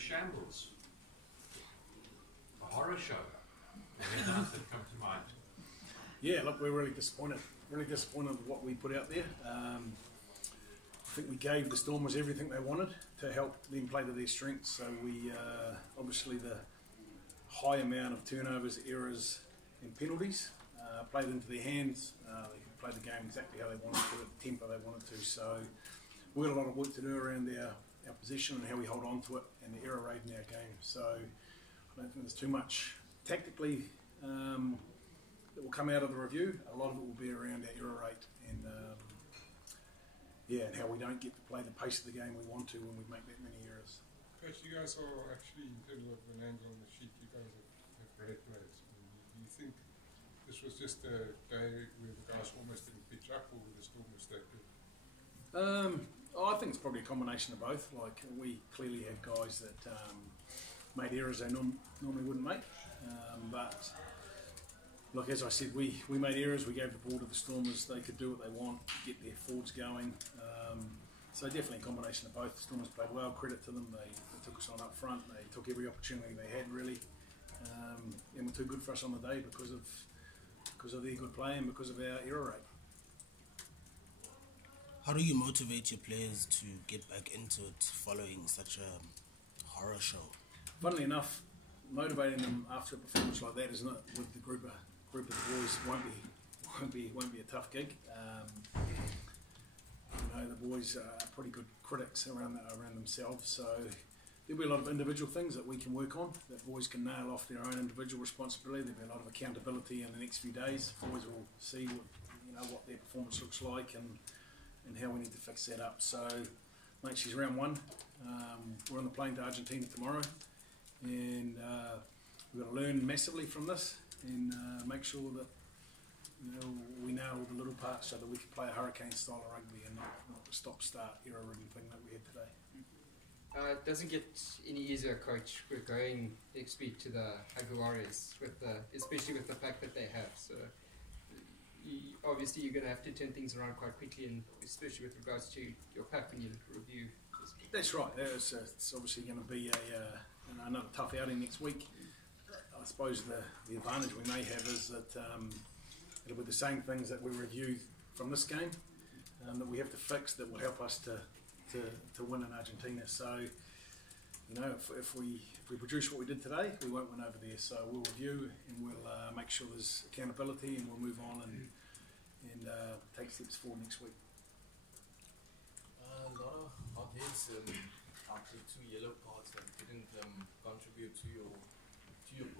Shambles, a horror show. The headlines that come to mind. Yeah, look, we're really disappointed. Really disappointed with what we put out there. I think we gave the Stormers everything they wanted to help them play to their strengths. So we, obviously the high amount of turnovers, errors and penalties played into their hands. They could play the game exactly how they wanted to, at the tempo they wanted to. So we've got a lot of work to do around our position and how we hold on to it and the error rate in our game. So I don't think there's too much tactically that will come out of the review. A lot of it will be around our error rate and and how we don't get to play the pace of the game we want to when we make that many errors. Coach, you guys are actually, in terms of the names on the sheet, you guys have great players. Do you think this was just a day where the guys almost didn't pitch up, or were the Stormers that good? I think it's probably a combination of both. Like, we clearly had guys that made errors they normally wouldn't make, but look, as I said, we made errors. We gave the ball to the Stormers. They could do what they want, get their forwards going. So definitely a combination of both. The Stormers played well. Credit to them. They took us on up front. They took every opportunity they had, really, and were too good for us on the day because of their good play and because of our error rate. How do you motivate your players to get back into it following such a horror show? Funnily enough, motivating them after a performance like that, isn't it? With the group of the boys won't be a tough gig. The boys are pretty good critics around themselves, so there'll be a lot of individual things that we can work on, that boys can nail off their own individual responsibility. There'll be a lot of accountability in the next few days. Boys will see what their performance looks like and how we need to fix that up. So, mate, she's round one. We're on the plane to Argentina tomorrow, and we've got to learn massively from this and make sure that we nail all the little parts so that we can play a hurricane style of rugby and not the stop-start error-ridden thing that we had today. It doesn't get any easier, Coach. We're going next week to the Jaguares, especially with the pack that they have. So obviously you're going to have to turn things around quite quickly, and especially with regards to your pack when you review this week. That's right. It's obviously going to be another tough outing next week. I suppose the advantage we may have is that it'll be the same things that we reviewed from this game that we have to fix that will help us to win in Argentina. So, if we produce what we did today, we won't win over there. So we'll review and we'll make sure there's accountability, and we'll move on and take steps forward next week. A lot of hot hits after 2 yellow cards that didn't contribute to your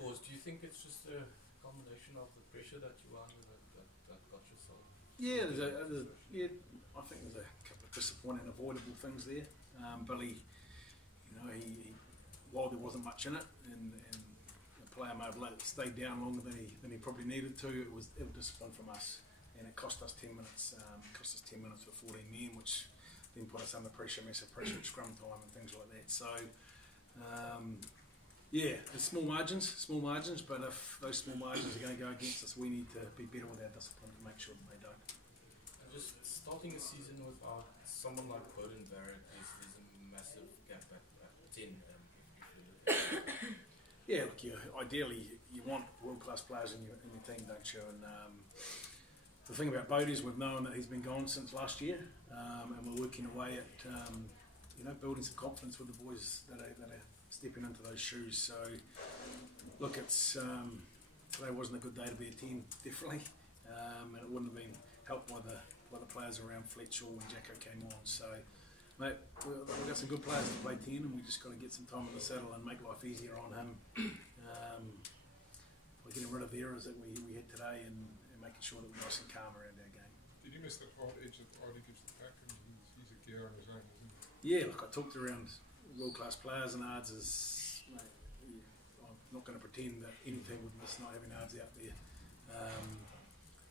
cause. Do you think it's just a combination of the pressure that you are under that got yourself? Yeah, I think there's a couple of disappointing, avoidable things there. Billy, he while there wasn't much in it, and the player may have stayed down longer than he probably needed to, it was discipline from us, and it cost us 10 minutes. Cost us 10 minutes for 14 men, which then put us under pressure, massive pressure at scrum time and things like that. So. It's small margins, but if those small margins are going to go against us, we need to be better with our discipline to make sure that they don't. Just starting the season without someone like Beauden Barrett, there's a massive gap at 10. Yeah, look, ideally you want world-class players in your team, don't you? And the thing about Beauden is we've known that he's been gone since last year, and we're working away at building some confidence with the boys that are stepping into those shoes. So, look, today wasn't a good day to be a 10, definitely, and it wouldn't have been helped by the players around Fletcher when Jacko came on. So, mate, we've got some good players to play 10, and we just got to get some time in the saddle and make life easier on him. We're getting rid of the errors that we had today and making sure that we're nice and calm around our game. Did you miss that hard edge that Artie gives the pack? And he's a gear on his own, isn't he? Yeah, look, I talked around world-class players, and Ards is, mate, I'm not going to pretend that any team would miss not having Ards out there.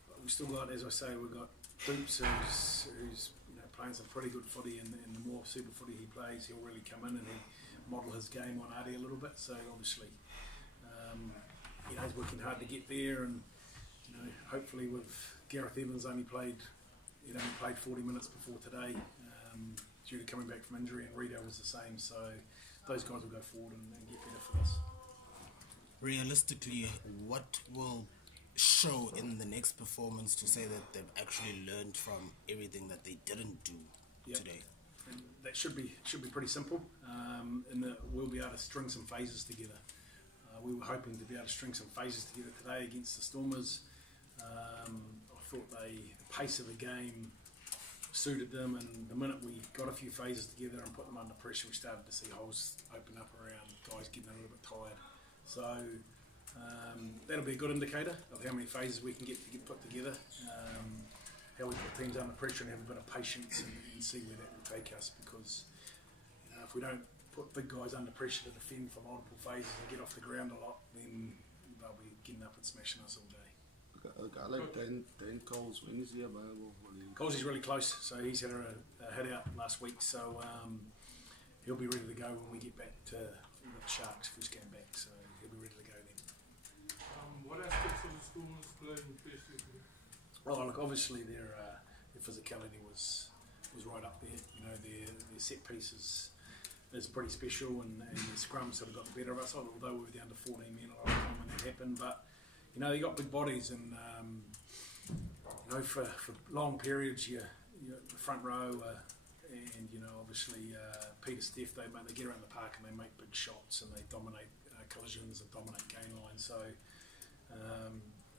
But we've still got, as I say, we've got Dupes who's playing some pretty good footy, and the more super footy he plays, he'll really come in and he'll model his game on Artie a little bit. So obviously, he's working hard to get there, and hopefully with Gareth Evans only played 40 minutes before today, due to coming back from injury, and Rito was the same. So those guys will go forward and get better for us. Realistically, what will show in the next performance to say that they've actually learned from everything that they didn't do Yep. today? And that should be pretty simple. In that we'll be able to string some phases together. We were hoping to be able to string some phases together today against the Stormers. I thought the pace of the game suited them, and the minute we got a few phases together and put them under pressure, we started to see holes open up around guys getting a little bit tired. So that'll be a good indicator of how many phases we can get put together, how we put teams under pressure and have a bit of patience and see where that will take us, because if we don't put big guys under pressure to defend for multiple phases and get off the ground a lot, then they'll be getting up and smashing us all day. A guy like Dan Coles, when is he available? Colsey's really close, so he's had a hit out last week, so he'll be ready to go when we get back to the Sharks first game back, so he'll be ready to go then. What aspects of the Stormers play impressed you? Oh, look, obviously their physicality was right up there. You know, their set pieces is pretty special, and the scrums sort of got the better of us, although we were down to 14 men a lot of the time when that happened. But you know, they got big bodies, and you know, for long periods, you the front row, and you know, obviously Peter Steph, they get around the park and they make big shots and they dominate collisions and dominate gain lines. So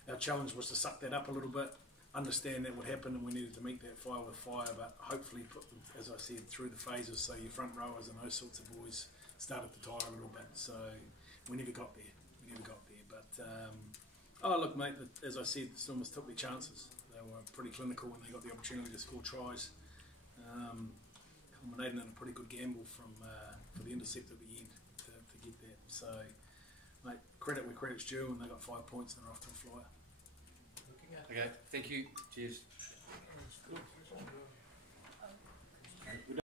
our challenge was to suck that up a little bit, understand that would happen, and we needed to meet that fire with fire, but hopefully put them, as I said, through the phases, so your front rowers and those sorts of boys started to tire a little bit. So we never got there. But oh look, mate, as I said, the Stormers took their chances. They were pretty clinical when they got the opportunity to score tries, culminating in a pretty good gamble for the intercept at the end to get that. So, mate, credit where credit's due, and they got 5 points and they're off to a flyer. Okay, thank you. Cheers.